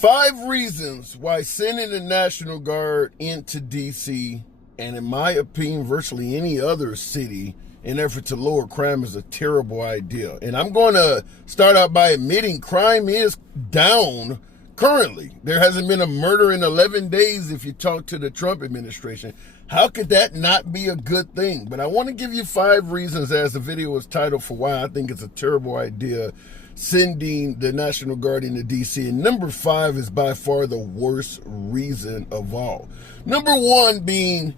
5 reasons why sending the National Guard into D.C. and, in my opinion, virtually any other city in effort to lower crime is a terrible idea. And I'm going to start out by admitting crime is down currently. There hasn't been a murder in 11 days if you talk to the Trump administration. How could that not be a good thing? But I want to give you 5 reasons, as the video is titled, for why I think it's a terrible idea sending the National Guard into D.C. And number 5 is by far the worst reason of all. Number 1 being,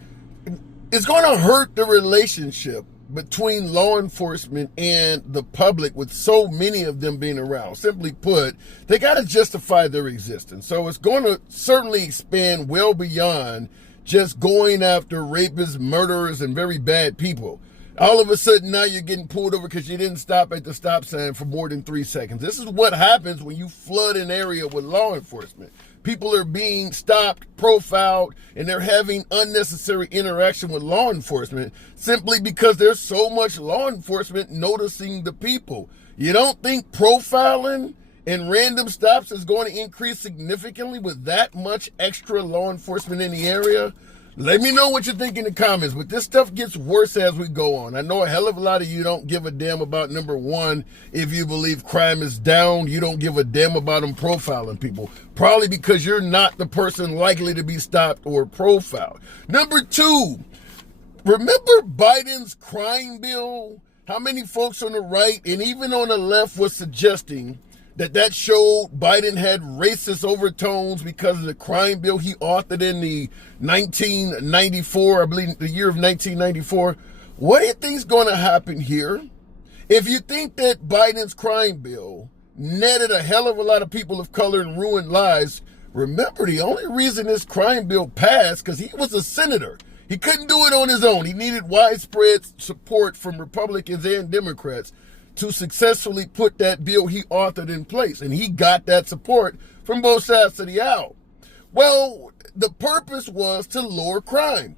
it's going to hurt the relationship between law enforcement and the public, with so many of them being around. Simply put, they got to justify their existence. So it's going to certainly expand well beyond just going after rapists, murderers, and very bad people. All of a sudden, now you're getting pulled over because you didn't stop at the stop sign for more than 3 seconds. This is what happens when you flood an area with law enforcement. People are being stopped, profiled, and they're having unnecessary interaction with law enforcement simply because there's so much law enforcement noticing the people. You don't think profiling and random stops is going to increase significantly with that much extra law enforcement in the area? Let me know what you think in the comments, but this stuff gets worse as we go on. I know a hell of a lot of you don't give a damn about number 1. If you believe crime is down, you don't give a damn about them profiling people. Probably because you're not the person likely to be stopped or profiled. Number 2, remember Biden's crime bill? How many folks on the right and even on the left was suggesting that showed Biden had racist overtones because of the crime bill he authored in the 1994, I believe the year of 1994. What do you think is going to happen here? If you think that Biden's crime bill netted a hell of a lot of people of color and ruined lives, remember the only reason this crime bill passed because he was a senator. He couldn't do it on his own. He needed widespread support from Republicans and Democrats to successfully put that bill he authored in place. And he got that support from both sides of the aisle. Well, the purpose was to lower crime.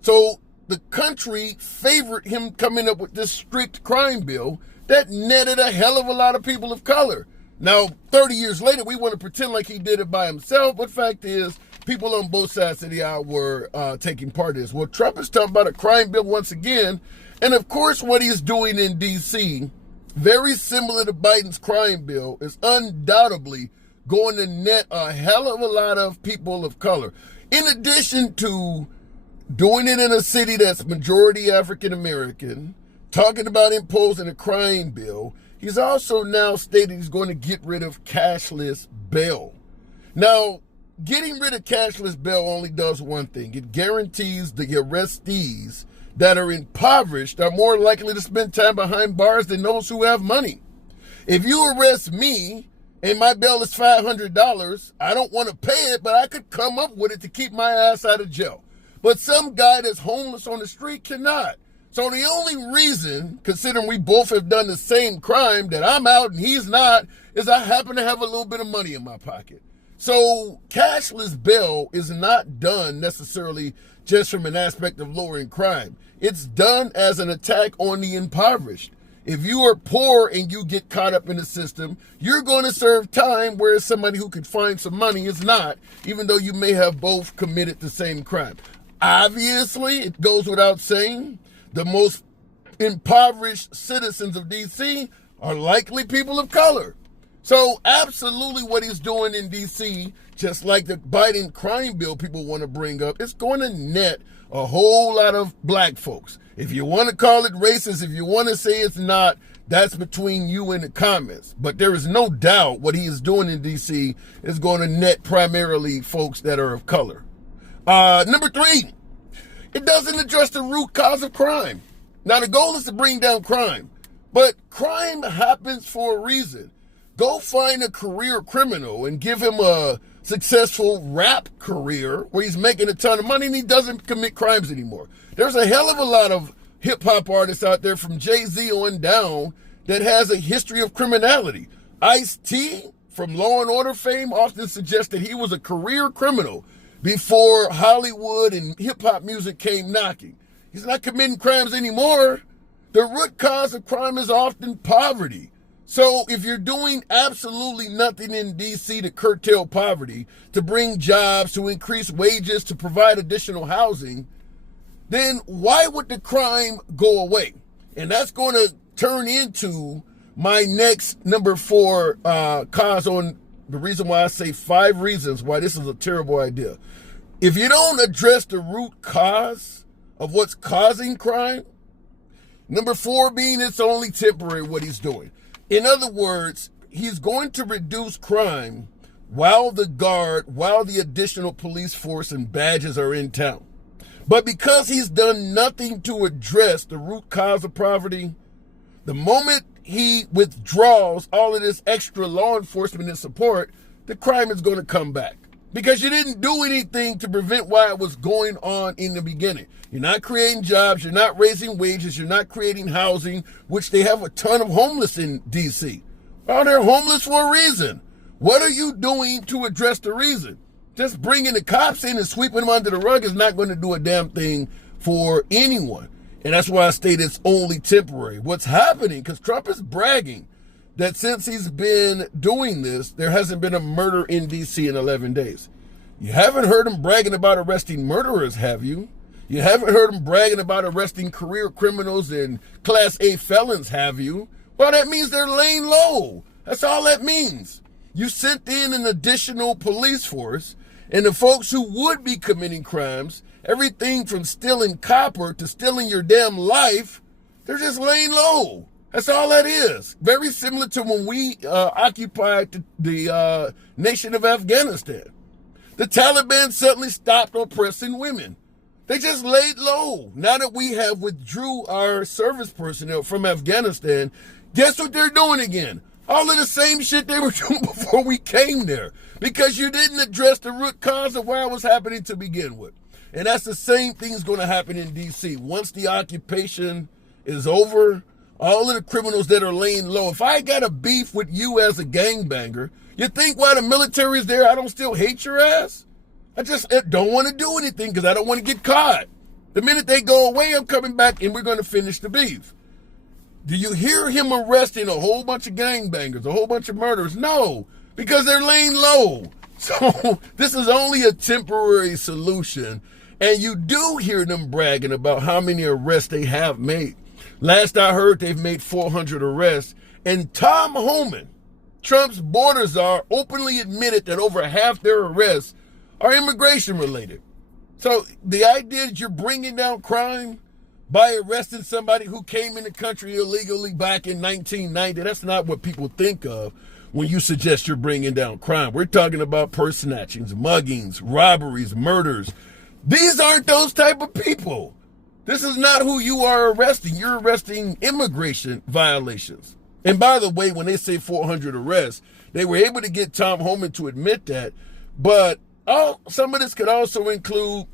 So the country favored him coming up with this strict crime bill that netted a hell of a lot of people of color. Now, 30 years later, we want to pretend like he did it by himself, but fact is, people on both sides of the aisle were taking part in this. Well, Trump is talking about a crime bill once again, and of course what he's doing in D.C., very similar to Biden's crime bill, is undoubtedly going to net a hell of a lot of people of color. In addition to doing it in a city that's majority African American, talking about imposing a crime bill, he's also now stated he's going to get rid of cashless bail. Now, getting rid of cashless bail only does one thing. It guarantees the arrestees that are impoverished are more likely to spend time behind bars than those who have money. If you arrest me and my bail is $500, I don't want to pay it, but I could come up with it to keep my ass out of jail. But some guy that's homeless on the street cannot. So the only reason, considering we both have done the same crime, that I'm out and he's not, is I happen to have a little bit of money in my pocket. So cashless bail is not done necessarily just from an aspect of lowering crime. It's done as an attack on the impoverished. If you are poor and you get caught up in the system, you're going to serve time, whereas somebody who could find some money is not, even though you may have both committed the same crime. Obviously, it goes without saying, the most impoverished citizens of D.C. are likely people of color. So absolutely what he's doing in D.C., just like the Biden crime bill people want to bring up, it's going to net a whole lot of black folks. If you want to call it racist, if you want to say it's not, that's between you and the comments. But there is no doubt what he is doing in D.C. is going to net primarily folks that are of color. Number 3, it doesn't address the root cause of crime. Now, the goal is to bring down crime, but crime happens for a reason. Go find a career criminal and give him a successful rap career where he's making a ton of money and he doesn't commit crimes anymore. There's a hell of a lot of hip-hop artists out there from Jay-Z on down that has a history of criminality. Ice-T, from Law and Order fame, often suggests that he was a career criminal before Hollywood and hip-hop music came knocking. He's not committing crimes anymore. The root cause of crime is often poverty. So if you're doing absolutely nothing in DC to curtail poverty, to bring jobs, to increase wages, to provide additional housing, then why would the crime go away? And that's going to turn into my next number 4 cause on the reason why I say 5 reasons why this is a terrible idea. If you don't address the root cause of what's causing crime, number 4 being it's only temporary what he's doing. In other words, he's going to reduce crime while the additional police force and badges are in town. But because he's done nothing to address the root cause of poverty, the moment he withdraws all of this extra law enforcement and support, the crime is going to come back. Because you didn't do anything to prevent why it was going on in the beginning. You're not creating jobs, you're not raising wages, you're not creating housing, which they have a ton of homeless in DC. Well, they're homeless for a reason. What are you doing to address the reason? Just bringing the cops in and sweeping them under the rug is not going to do a damn thing for anyone. And that's why I state it's only temporary. What's happening, because Trump is bragging that since he's been doing this, there hasn't been a murder in DC in 11 days. You haven't heard him bragging about arresting murderers, have you? You haven't heard him bragging about arresting career criminals and Class A felons, have you? Well, that means they're laying low. That's all that means. You sent in an additional police force, and the folks who would be committing crimes, everything from stealing copper to stealing your damn life, they're just laying low. That's all that is. Very similar to when we occupied the nation of Afghanistan. The Taliban suddenly stopped oppressing women. They just laid low. Now that we have withdrew our service personnel from Afghanistan, guess what they're doing again? All of the same shit they were doing before we came there. Because you didn't address the root cause of why it was happening to begin with. And that's the same thing's going to happen in D.C. Once the occupation is over, all of the criminals that are laying low. If I got a beef with you as a gangbanger, you think while the military is there, I don't still hate your ass? I just don't want to do anything because I don't want to get caught. The minute they go away, I'm coming back and we're going to finish the beef. Do you hear him arresting a whole bunch of gangbangers, a whole bunch of murderers? No, because they're laying low. So this is only a temporary solution. And you do hear them bragging about how many arrests they have made. Last I heard, they've made 400 arrests. And Tom Homan, Trump's border czar, openly admitted that over half their arrests are immigration related. So the idea that you're bringing down crime by arresting somebody who came in the country illegally back in 1990, that's not what people think of when you suggest you're bringing down crime. We're talking about purse snatchings, muggings, robberies, murders. These aren't those type of people. This is not who you are arresting. You're arresting immigration violations. And by the way, when they say 400 arrests, they were able to get Tom Homan to admit that. But some of this could also include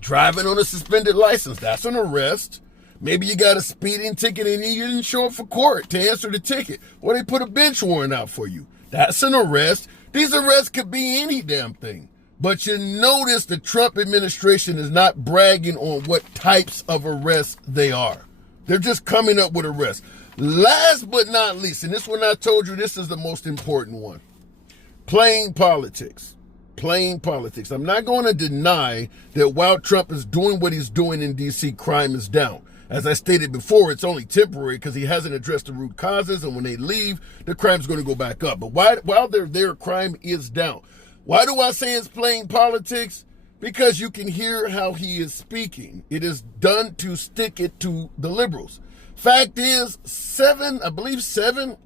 driving on a suspended license. That's an arrest. Maybe you got a speeding ticket and you didn't show up for court to answer the ticket. Or they put a bench warrant out for you. That's an arrest. These arrests could be any damn thing. But you notice the Trump administration is not bragging on what types of arrests they are. They're just coming up with arrests. Last but not least, and this one I told you, this is the most important one. Playing politics. Playing politics. I'm not going to deny that while Trump is doing what he's doing in D.C., crime is down. As I stated before, it's only temporary because he hasn't addressed the root causes, and when they leave, the crime's going to go back up. But while they're there, crime is down. Why do I say it's playing politics? Because you can hear how he is speaking. It is done to stick it to the liberals. Fact is, 7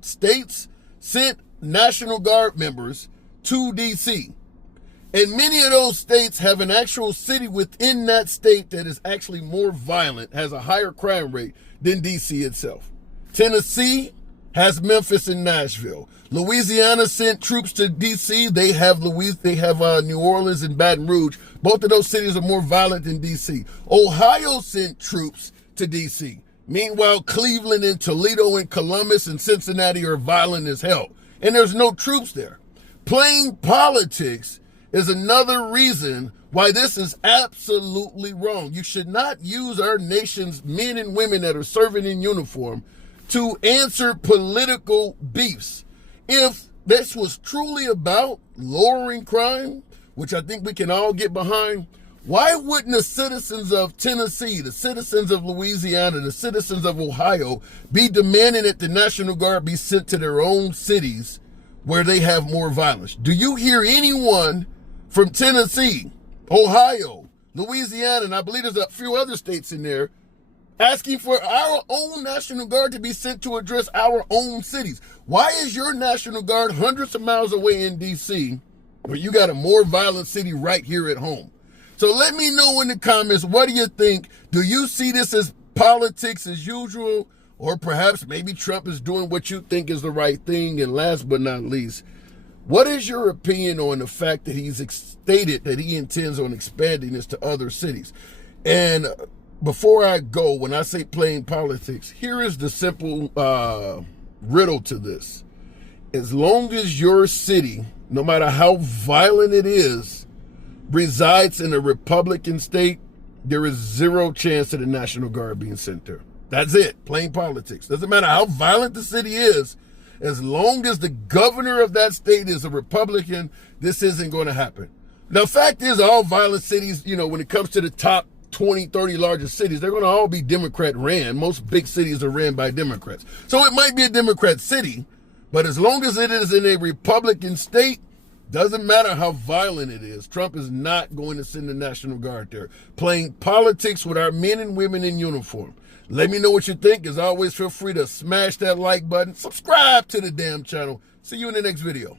states sent National Guard members to D.C. And many of those states have an actual city within that state that is actually more violent, has a higher crime rate than D.C. itself. Tennessee has Memphis and Nashville. Louisiana sent troops to D.C. They have New Orleans and Baton Rouge. Both of those cities are more violent than D.C. Ohio sent troops to D.C. Meanwhile, Cleveland and Toledo and Columbus and Cincinnati are violent as hell. And there's no troops there. Playing politics is another reason why this is absolutely wrong. You should not use our nation's men and women that are serving in uniform to answer political beefs. If this was truly about lowering crime, which I think we can all get behind, why wouldn't the citizens of Tennessee, the citizens of Louisiana, the citizens of Ohio be demanding that the National Guard be sent to their own cities where they have more violence? Do you hear anyone from Tennessee, Ohio, Louisiana, and I believe there's a few other states in there, asking for our own National Guard to be sent to address our own cities? Why is your National Guard hundreds of miles away in D.C., where you got a more violent city right here at home? So let me know in the comments, what do you think? Do you see this as politics as usual? Or perhaps maybe Trump is doing what you think is the right thing? And last but not least, what is your opinion on the fact that he's stated that he intends on expanding this to other cities? And before I go, when I say playing politics, here is the simple riddle to this. As long as your city, no matter how violent it is, resides in a Republican state, there is zero chance of the National Guard being sent there. That's it, plain politics. Doesn't matter how violent the city is, as long as the governor of that state is a Republican, this isn't going to happen. Now, fact is, all violent cities, when it comes to the top 20, 30 largest cities, they're going to all be Democrat ran. Most big cities are ran by Democrats. So it might be a Democrat city, but as long as it is in a Republican state, doesn't matter how violent it is, Trump is not going to send the National Guard there. Playing politics with our men and women in uniform. Let me know what you think. As always, feel free to smash that like button. Subscribe to the damn channel. See you in the next video.